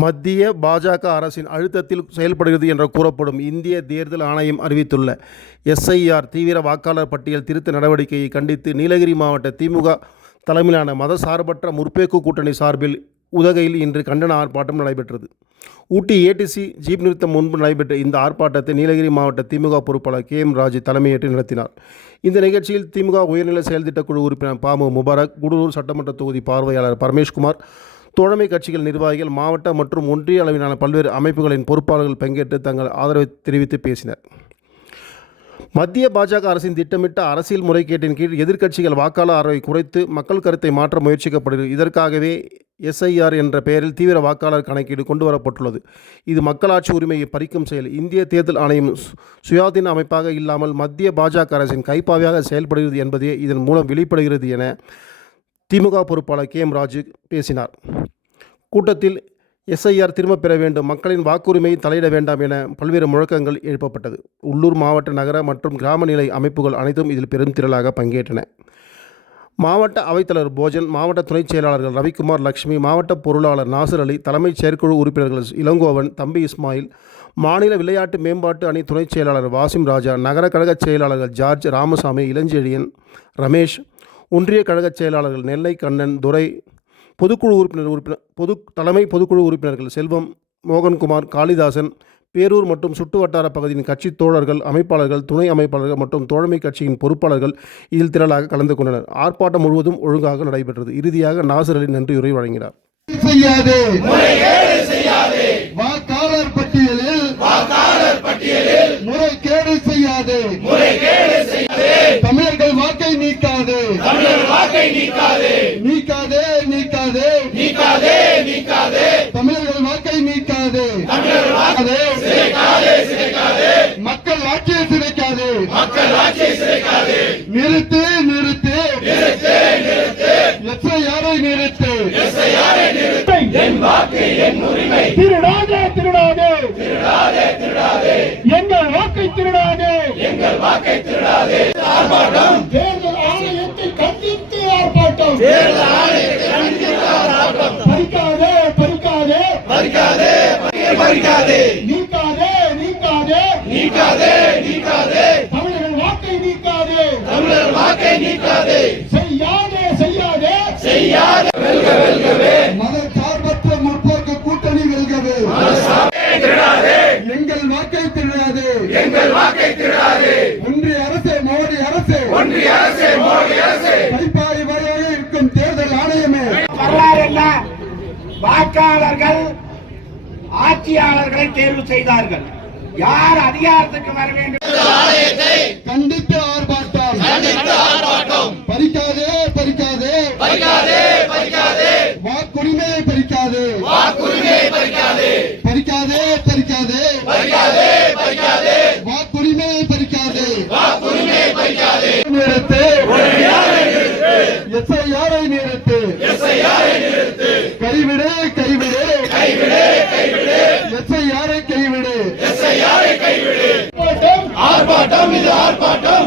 மத்திய பாஜக அரசின் அழுத்தத்தில் செயல்படுகிறது என்று கூறப்படும் இந்திய தேர்தல் ஆணையம் அறிவித்துள்ள எஸ்ஐஆர் தீவிர வாக்காளர் பட்டியல் திருத்த நடவடிக்கையை கண்டித்து நீலகிரி மாவட்ட திமுக தலைமையிலான மதசார்பற்ற முற்போக்கு கூட்டணி சார்பில் உதகையில் இன்று கண்டன ஆர்ப்பாட்டம் நடைபெற்றது. ஊட்டி ஏடிசி ஜீப் நிறுத்தம் முன்பு நடைபெற்ற இந்த ஆர்ப்பாட்டத்தை நீலகிரி மாவட்ட திமுக பொறுப்பாளர் கே எம் ராஜு தலைமையேற்று நடத்தினார். இந்த நிகழ்ச்சியில் திமுக உயர்நிலை செயல்திட்டக் குழு உறுப்பினர் பாமு முபாரக் குடலூர் சட்டமன்ற தொகுதி பார்வையாளர் பரமேஷ்குமார் தோழமை கட்சிகள் நிர்வாகிகள் மாவட்ட மற்றும் ஒன்றிய அளவிலான பல்வேறு அமைப்புகளின் பொறுப்பாளர்கள் பங்கேற்று தங்கள் ஆதரவை தெரிவித்து பேசினர். மத்திய பாஜக அரசின் திட்டமிட்ட அரசியல் முறைகேட்டின் கீழ் எதிர்க்கட்சிகள் வாக்காளர் ஆதரவை குறைத்து மக்கள் கருத்தை மாற்ற முயற்சிக்கப்படுகிறது. இதற்காகவே எஸ்ஐஆர் என்ற பெயரில் தீவிர வாக்காளர் கணக்கீடு கொண்டு வரப்பட்டுள்ளது. இது மக்களாட்சி உரிமையை பறிக்கும் செயல். இந்திய தேர்தல் ஆணையம் சு- சுயாதீன அமைப்பாக இல்லாமல் மத்திய பாஜக அரசின் கைப்பாவையாக செயல்படுகிறது என்பதே இதன் மூலம் வெளிப்படுகிறது என திமுக பொறுப்பாளர் கே எம் ராஜு பேசினார். கூட்டத்தில் எஸ்ஐஆர் திரும்பப் பெற வேண்டும் மக்களின் வாக்குரிமையை தலையிட வேண்டாம் என பல்வேறு முழக்கங்கள் எழுப்பப்பட்டது. உள்ளூர் மாவட்ட நகர மற்றும் கிராம நிலை அமைப்புகள் அனைத்தும் இதில் பெரும் திரளாக பங்கேற்றன. மாவட்ட அவைத்தலைவர் போஜன் மாவட்ட துணைச் செயலாளர்கள் ரவிக்குமார் லட்சுமி மாவட்ட பொருளாளர் நாசர் அலி தலைமைச் செயற்குழு உறுப்பினர்கள் இளங்கோவன் தம்பி இஸ்மாயில் மாநில விளையாட்டு மேம்பாட்டு அணி துணைச் செயலாளர் வாசிம் ராஜா நகர கழகச் செயலாளர்கள் ஜார்ஜ் ராமசாமி இளஞ்செழியன் ரமேஷ் ஒன்றிய கழகச் செயலாளர்கள் நெல்லை கண்ணன் துரை பொதுக்குழு உறுப்பினர் உறுப்பினர் பொது தலைமை பொதுக்குழு உறுப்பினர்கள் செல்வம் மோகன்குமார் காளிதாசன் பேரூர் மற்றும் சுற்றுவட்டார பகுதியின் கட்சி தோழர்கள் அமைப்பாளர்கள் துணை அமைப்பாளர்கள் மற்றும் தோழமை கட்சியின் பொறுப்பாளர்கள் இதில் திரளாக கலந்து கொண்டனர். ஆர்ப்பாட்டம் முழுவதும் ஒழுங்காக நடைபெற்றது. இறுதியாக நாசர் அலி நன்றியுரை வழங்கினார். செய்யாதே. வாக்காளர் பட்டியலில் வாக்காளர் பட்டியலில் முறைகேடு செய்யாதே. முறைகேடு செய்யாதே. தமிழர்கள் வாக்கை நீக்காதே வாக்கை நீக்காதே. நீக்காதே நீக்காதே. நீக்காதே நீக்காதே. தமிழர்கள் வாக்கை நீக்காதே. வாக்கை சிதைக்காதே சிதைக்காதே. மக்கள் ஆட்சியை சிதைக்காதே. மக்கள் ஆட்சியை சிதைக்காதே. நிறுத்து நிறுத்து. நிறுத்து நிறுத்து. எஸ்ஐஆரை நிறுத்து. திருடாதே திருடாதே. திருடாதே திருடாதே. எங்கள் வாக்கை திருடாதே. எங்கள் வாக்கை திருடாதே. ஆர்ப்பாட்டம். பறிக்காதே பறிக்காதே. பறிக்காதே பறிக்காதே. நீக்காதே நீக்காதே. நீக்காதே நீக்காதே. தமிழர்கள் வாக்கை நீக்காதே. தமிழர் வாக்கை நீக்காதே. செய்யாதே செய்யாதே. செய்யாதே மதசார்பற்ற முற்போக்கு கூட்டணி வெல்கவே. எங்கள் வாக்கை திருடாதே எங்கள் வாக்கை திருடாதே ஒன்றிய அரசே மோடி அரசே. ஒன்றிய அரசே மோடி அரசே. வாக்காளர்கள் ஆட்சியாளர்களை தேர்வு செய்தார்கள். யார் அதிகாரத்துக்கு வர வேண்டும்? கண்டித்து ஆர்ப்பாட்டம். பறிக்காதே பறிக்காதே. பறிக்காதே பறிக்காதே. வாக்குரிமையை பறிக்காதே. வாக்குரிமையை பறிக்காதே. பறிக்காதே பறிக்காதே. பறிக்காதே பறிக்காதே. வாக்குரிமையை பறிக்காதே. வாக்குரிமையை பறிக்காதே. நிறுத்து எஸ்ஐஆரை நிறுத்து Tamilar Pata.